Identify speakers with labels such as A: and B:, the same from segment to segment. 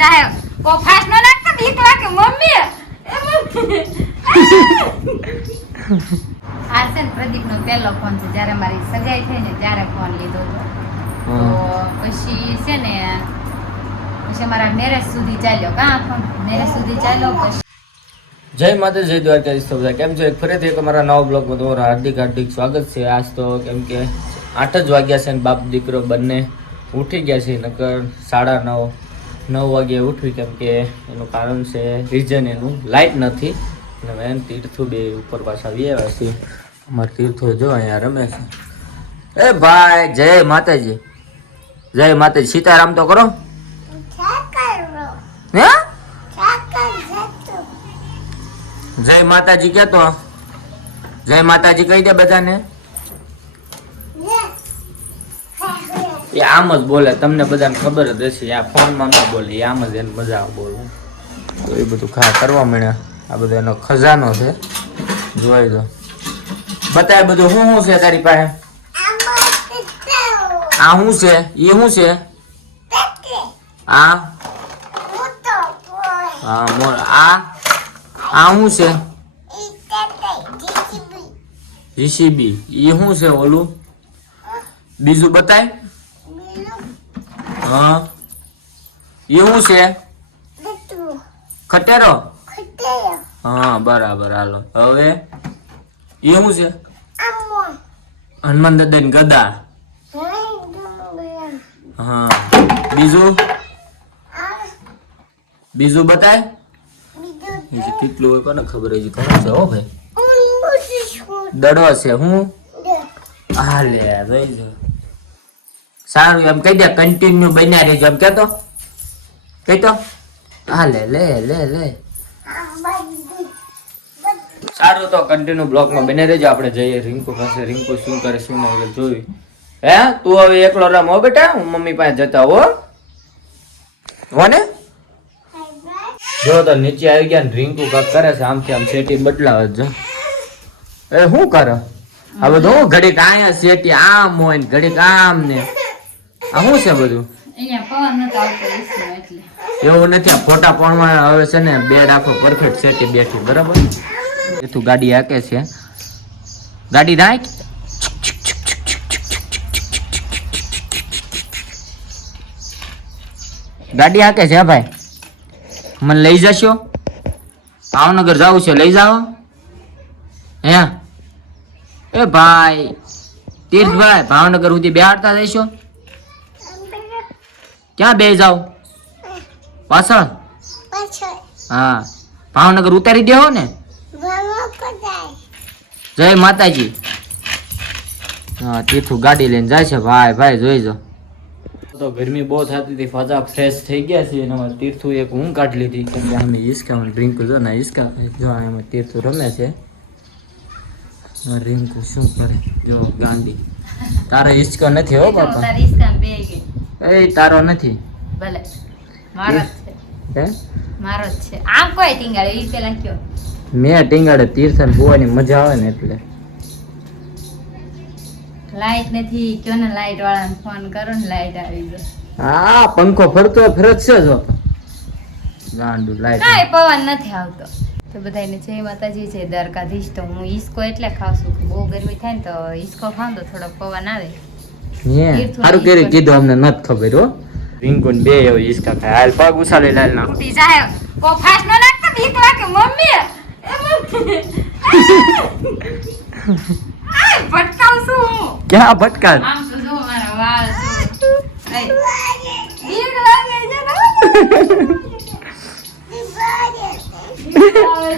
A: જાય કો ફાસ નો નાખતો બીક લાગે મમ્મી. આ છે ને પહેલો ફોન છે જ્યારે મારી સગાઈ થઈ ને ત્યારે ફોન લીધો તો પછી છે ને પછી મારા મેરેજ સુધી ચાલ્યો. કા ફોન? મેરેજ સુધી ચાલ્યો પછી
B: જય માતા જય દ્વારકાધીશ તો બધા કેમ છો? એક ફરીથી એક અમારા નવા બ્લોગમાં તમારું હાર્દિક હાર્દિક સ્વાગત છે. આજ તો કેમ કે આઠ જ વાગ્યા છે ને બાપ દીકરો બંને ઉઠી ગયા છે નકર સાડા નવ. નવ વાગ્યે ઉઠવી કેમ કે એનું કારણ છે રીઝન એનું. લાઇટ નથી. અને મેં તીર્થું બે ઉપર પાછા આવી આવ્યા છે અમારા તીર્થો જો અહીંયા રમે છે. એ ભાઈ, જય માતાજી. જય માતાજી. સીતારામ તો કરો. હે? જય માતાજી કહેતો જય માતાજી કહી દે બધાને. એ આમ જ બોલે, તમને બધાને ખબર જ હશે, આ ફોનમાં ન બોલે, એ આમ જ એને મજા બોલવું તો એ બધું ખા, કરવા મળ્યા આ બધો એનો ખજાનો છે. જોઈ દો. બતાય બધું શું શું છે તારી પાસે? આ શું છે? એ શું છે? આ? હા, મોર, આ? આ શું છે? જીસીબી. એ શું છે, ઓલું? બીજું બતાય? હા? એવું છે? ખટેરો? હા બરાબર હાલો. હવે? એવું છે? હનુમાન દાદા ની ગદા. હા. બીજું? બીજું બતાય? બીજું કેટલું હોય કોને ખબર હજી ઘણું છે હો ભાઈ. દડો છે હું? હા લે જોઈ જો સારું, એમ કહી દે કન્ટિન્યુ બન્યા રહેજો. એમ કેતો કહી તો હા, લે લે લે લે. સારું તો કન્ટિન્યુ બ્લોકમાં બને રહેજો. આપણે જઈએ રિંકુ પાસે. રિંકુ શું કરે, શું નહીં જોયું. હે, તું હવે એકલો રમ હો બેટા? હું મમ્મી પાસે જતા હો. હો ને? જો તો નીચે આવી ગયા ને રિંકુ કાક કરે છે, આમથી આમ સેટી બદલાવે જો એ, શું કરે? આ બધું હું ઘડીક અહીંયા સેટી આમ હોય ને ઘડીક આમ ને આ શું છે બધું? એવું નથી આ ફોટા પણ હવે છે ને બે રાખો પરફેક્ટ સેટી બેઠી બરાબર? એથું તું ગાડી હાકે છે. ગાડી રાખ ગાડી હાકે છે ભાઈ? મને લઈ જશો? ભાવનગર જવું છે લઈ જાઓ. હે? એ ભાઈ તીર્થભાઈ ભાવનગર સુધી બેહાડતા જઈશો? ક્યાં બે જાવ પાછળ? હા. ભાવનગર ઉતારી દેવો ને. જય. માતાજી. હા તીર્થુ ગાડી લઈને જાય છે. ભાઈ ભાઈ જોઈ જો. તો ગરમી બહુ થતી હતી. ફાજા ફ્રેશ થઈ ગયા છે અને અમારે તીર્થુ એક હું કાઢી લીધી. કેમ કે અમે હિસકા ડ્રિંક જો ને હિસકા જો એમાં તીર્થુ રમે છે. રિંકુ શું કરે? જો ગાંડી. તારે હિસકો નથી હો બાપા.
A: તારી ઈસકા બે ગઈ.
B: એ તારો નથી.
A: ભલે. મારો છે. મારો છે. આમ કોઈ ટીંગાડે? ઈ પેલા કયો.
B: મેં ટીંગાડે તીર્થન બોવાની મજા આવે ને એટલે.
A: લાઈટ નથી. કયો ને લાઈટ વાળાને ફોન કરો ને લાઈટ આવી ગયો
B: હા પંખો ફરતો ફરજ છે જો. ગાંડુ લાઈટ
A: કાઈ પવન નથી આવતો. તો બધાને જય માતાજી જય દ્વારકાધીશ. તો હું ઈસકો એટલે ખાઉં છું. બહુ ગરમી થાય ને તો ઈસકો ખાઉં તો થોડો પવન આવે.
B: સારું કરી કીધું અમને નથી ખબર હો. રિંકુન બે એવો ઈસકા ખાય હાલ પગ ઉછાલે લાલ ના
A: તૂટી જાય. કો ફાસ નો નાખતો બીક લાગે મમ્મી એ મમ્મી. આ ભટકાવ છું હું.
B: ક્યાં ભટકા
A: આમ તો જો મારા વાળ બીક લાગે છે ને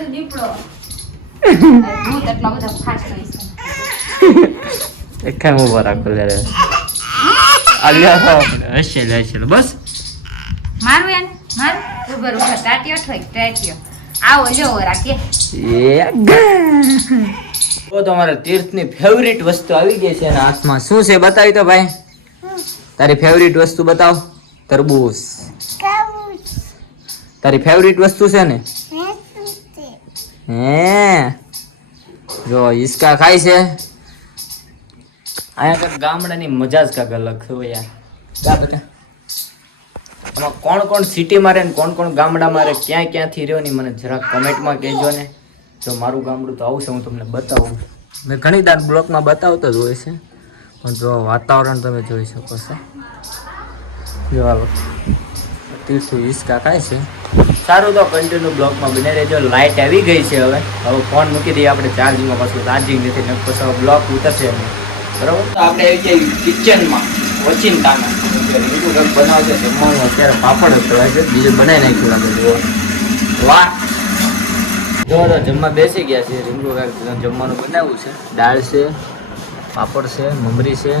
A: દીપડો. ભૂત એટલા બધા ફાસ્ટ હોય છે ઉભર ઉભર ટાટીઓ ઠોક ટાટીઓ આવો જો રાખીએ
B: તો તમારા તીર્થની ફેવરિટ વસ્તુ આવી ગઈ છે એના હાથમાં શું છે બતાવી તો ભાઈ તારી ફેવરિટ વસ્તુ બતાવ તરબૂચ તારી ફેવરિટ વસ્તુ છે ને હે જો ઈસકા ખાય છે અહીંયા કાંઈક ગામડાની મજા જ કાંક અલગ છે યાર. બેટા. આમાં કોણ કોણ સિટીમાં રહે ને કોણ કોણ ગામડામાં રહે ક્યાં ક્યાંથી રહ્યો ને મને જરાક કમેન્ટમાં કહેજો ને. જો મારું ગામડું તો આવશે, હું તમને બતાવું. મેં ઘણી દાર બ્લોકમાં બતાવતો જ હોય છે, પણ જો વાતાવરણ તમે જોઈ શકો છો. જો હાલો. તીર્થુ હિસકા કાંઈ છે. સારું તો કન્ટિન્યુ બ્લોકમાં બને રહેજો. લાઇટ આવી ગઈ છે હવે. હવે ફોન મૂકી દઈએ આપણે ચાર્જિંગમાં પાછું. ચાર્જિંગ નથી ને પછી બ્લોક ઉતરશે નહીં. બરાબર? તો આપણે આવી જઈએ કિચનમાં ઓચિંતામાં બીજું કંઈક બનાવશે જમવાનું અત્યારે પાપડ જ છે. બીજું બનાવી નાખ્યું લાગે જુઓ વાહ! જો તો જમવા બેસી ગયા છે. રીંગુ કાંઈક જમવાનું બનાવવું છે. દાળ છે પાપડ છે મમરી છે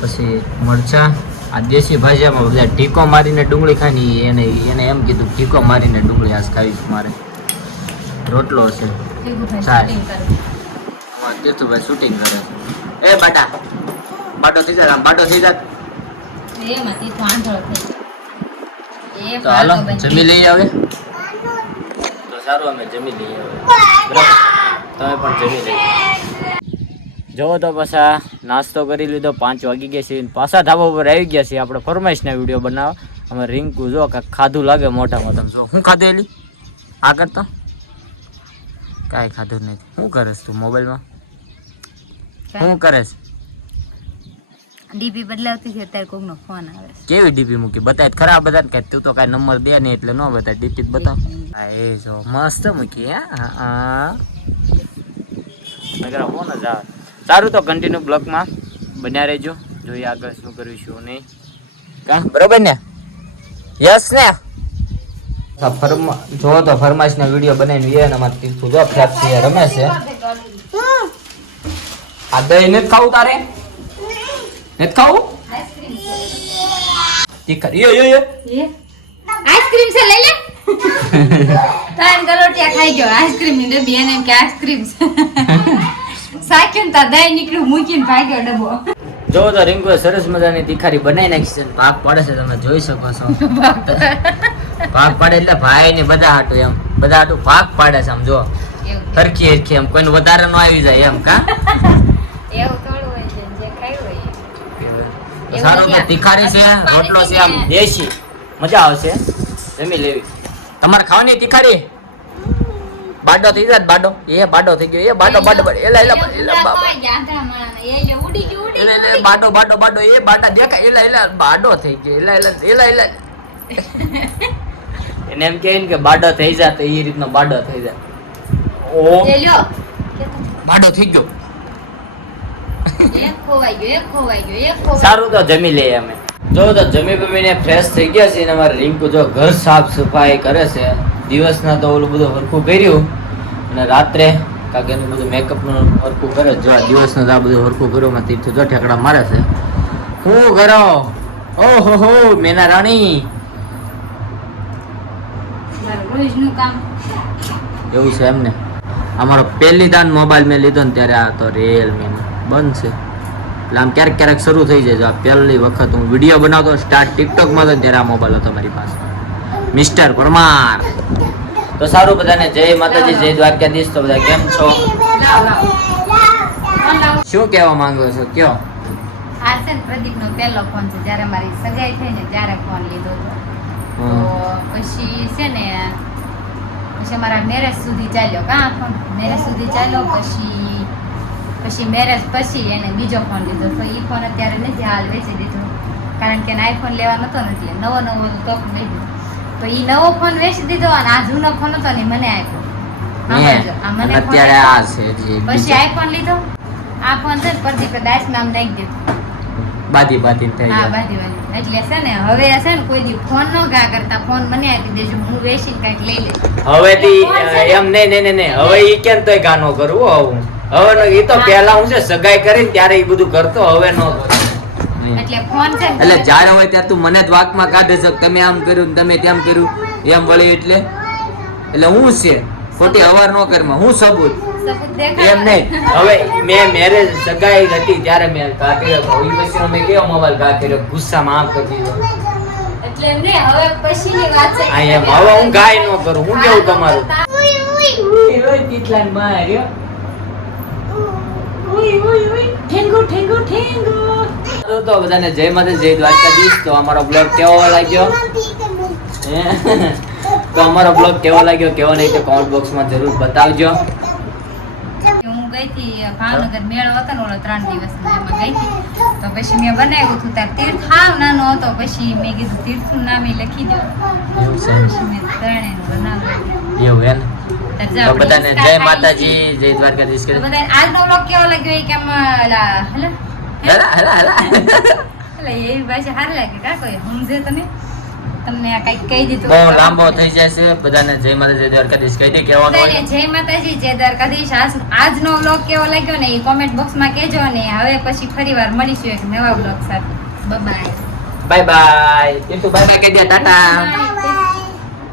B: પછી મરચાં. આ દેશી ભાષામાં બધા ટીકો મારીને ડુંગળી ખાની એને એને એમ કીધું ટીકો મારીને ડુંગળી આજ ખાવીશ મારે. રોટલો છે
A: સારું.
B: તીર્થુભાઈ શૂટિંગ કરે છે. એ બાટા બાટો થઈ જાય બાટો થઈ
A: જાય.
B: તો હાલો જમી લઈ આવે તો સારું અમે જમી લઈએ હવે. તમે પણ જમી લઈ જોવો તો પાછા નાસ્તો કરી લીધો પાંચ વાગી ગયા છે. પાછા ધાબા ઉપર આવી ગયા છે આપણે ફરમાઈશના વીડિયો બનાવવા. અમે રિંકુ જો કાંઈક ખાધું લાગે મોટામાં તમે જો શું ખાધું એલી? આ કરતો કાંઈ ખાધું નથી શું કરેશ તું મોબાઈલમાં? શું કરેશ
A: ડીપી બદલાવતી છે અત્યારે કોકનો ફોન આવે છે.
B: કેવી ડીપી મૂકી? બતાય ખરાબ બધા કે તું તો કાંઈ નંબર બે નહીં એટલે ન બતાય. ડીપી બતાવ. હા એ જો મસ્ત મૂકી હે? હા નગર ફોન જ આવે. સારું તો કન્ટિન્યુ બ્લોગમાં બન્યા રહેજો. જોઈએ આગળ શું કર્યું શું નહીં કા? બરોબર ને? યસ ને? ફરમા જો તો ફરમાઈશના વીડિયો બનાવીને એ અને અમારે જો ફેફસી રમે છે. આ દહીં નથી ખાવું તારે? નથી ખાવું? તીખા યો યો યો
A: આઈસ્ક્રીમ છે લઈ લે. તાન ગલોટિયા ખાઈ ગયો. આઈસ્ક્રીમની ડબ્બી એને કે આઈસ્ક્રીમ છે. સાક્યું તાર દહીં નીકળ્યું મૂકીને ભાગ્યો ડબ્બો.
B: જો તો રિંકુએ સરસ મજાની તીખારી બનાવી નાખી છે. ભાગ પડે છે તમે જોઈ શકો છો. ભાગ પાડે. એટલે ભાઈ ને બધા હાટું એમ. બધા હાટું ભાગ પાડે છે આમ જો.
A: સરખી
B: હરખી હરખી એમ. કોઈને વધારે ન આવી જાય એમ કા?
A: એવું થોડું હોય છે જે ખાયું હોય
B: સારું તો તીખારી છે રોટલો છે આમ દેશી. મજા આવશે. જમી લેવી. તમારે ખાવાની તીખારી બાડો થઈ જાય બાડો. એ બાડો થઈ ગયો એ બાડો બાડો બાડો. એલા એલા એલા બાડો બાડો બાડો. એ બાટા દેખાય. એલા એલા બાડો થઈ ગયો. એલા એલા એલા એલા. એને એમ કહે કે બાડો થઈ જાય તો એ રીતનો બાડો થઈ જાય ઓ. બાડો થઈ ગયો
A: એક ખોવાઈ ગયો એક ખોવાઈ ગયો એક ખોવાઈ
B: સારું તો જમી લઈએ અમે. જો તો જમી બમીને ફ્રેશ થઈ ગયા છે અને અમારે રિંકુ જો ઘર સાફ સફાઈ કરે છે. દિવસના તો ઓલું બધું હરખું કર્યું અને રાત્રે કાકેનું બધું મેકઅપનું હરખું કરે. જો આ દિવસનું આ બધું હરખું કર્યું માં તીર્થ જો ઠેકડા મારે છે. શું કરો? ઓહો હો મેના રાણી. એવું છે એમને. અમારો પહેલી દાન મોબાઈલ મેં લીધો ને ત્યારે આ તો રિયલમી બંધ છે. એટલે આમ ક્યારેક ક્યારેક શરૂ થઈ જાય આ પહેલી વખત હું વીડિયો બનાવતો સ્ટાર્ટ ટિકટોકમાં હતો ત્યારે આ મોબાઈલ હતો મારી પાસે. મિસ્ટર પરમાર. તો સારું બધાને જય માતાજી જય દ્વારકાધીશ. તો બધા કેમ છો? શું કહેવા માંગો છો? કયો?
A: આ છે ને પ્રદીપનો પહેલો ફોન છે. જ્યારે મારી સગાઈ થઈ ને ત્યારે ફોન લીધો તો પછી છે ને પછી અમારા મેરેજ સુધી ચાલ્યો કા ફોન? મેરેજ સુધી ચાલ્યો પછી પછી મેરેજ પછી એને બીજો ફોન લીધો. તો એ ફોન અત્યારે નથી હાલ વેચી દીધો. કારણ કે આઈફોન લેવા નતો નથી. નવો નવો તો લઈ દીધો તો એ નવો ફોન વેચી દીધો અને આ જૂનો ફોન હતો ને મને આપ્યો.
B: અત્યારે આ છે
A: પછી આઈફોન લીધો. આ ફોન છે પ્રદીપે નાખી દીધો.
B: થઈ
A: હા બાધી બાધી. એટલે છે ને હવે છે ને કોઈ દી ફોન નો ગા કરતા ફોન મને આપી દેજો. હું વેચીને કાંઈક લઈ લઈશ. ફોન
B: એમ નહીં નહીં નહીં હવે ઈ કેમ તોય ગાનો કરવું હવે હવે નો- ઈ તો પહેલા હું છે સગાઈ કરીને ત્યારે ઈ બધું કરતો હવે નો
A: એટલે ફોન છે
B: એટલે જ્યારે હોય ત્યારે તું મને જ વાકમાં કાઢે છે તમે આમ કર્યું તમે તેમ કર્યું એમ વળી એટલે? એટલે હું છે? ખોટી અવાર નો કરમાં. હું સબૂત?
A: સબૂત
B: એમ નહીં. હવે મેં મેરેજ સગાઈ હતી ત્યારે મેં હતો. ઈ પછી મેં કેવો મોબાઈલ ઘા ગુસ્સામાં આમ કરી દીધો.
A: એટલે એમ નહીં, હવે પછીની વાત છે.
B: આ હવે હું ગાય નો કરું. હું કેવું તમારું?
A: ઉઈ.
B: માર્યો તો બધાને જય માતા જય દ્વારકાધીશ. તો અમારો બ્લોગ કેવો લાગ્યો? તો અમારો બ્લોગ કેવો લાગ્યો કેવો નહીં તો કોમેન્ટ બોક્સમાં જરૂર બતાવજો.
A: હું ગઈ હતી ભાવનગર મેળો હતો ને ઓલો ત્રણ દિવસ એમાં ગઈ હતી. તો પછી મેં બનાવ્યું હતું ત્યારે તીર્થ. હાવ નાનો હતો પછી મેં કીધું તીર્થનું નામ એ લખી દો. પછી મેં ત્રણેયનું બનાવ્યું.
B: એવું એમ?
A: ત્યારે
B: તો બધાને જય માતાજી જય દ્વારકાધીશ
A: બધાને આજનો vlog કેવો લાગ્યો એ કેમ ઓલા હલે?
B: હેલા હેલા હેલા.
A: એવી ભાષા સારી લાગે કા કોઈ? સમજે તમે તમને આ કંઈક કહી દીધું
B: બહુ લાંબો થઈ જાય છે બધાને જય માતા જય દ્વારકાધીશ કહી દે કેવાનો
A: જય માતાજી જય દ્વારકાધીશ. આજ- આજનો વ્લોગ કેવો લાગ્યો ને એ કોમેન્ટ બોક્સમાં કહેજો ને હવે પછી ફરીવાર મળીશું એક નવા વ્લોગ સાથે. Bye
B: bye bye Titu bye bye કહી દે ટાટા.
A: બાય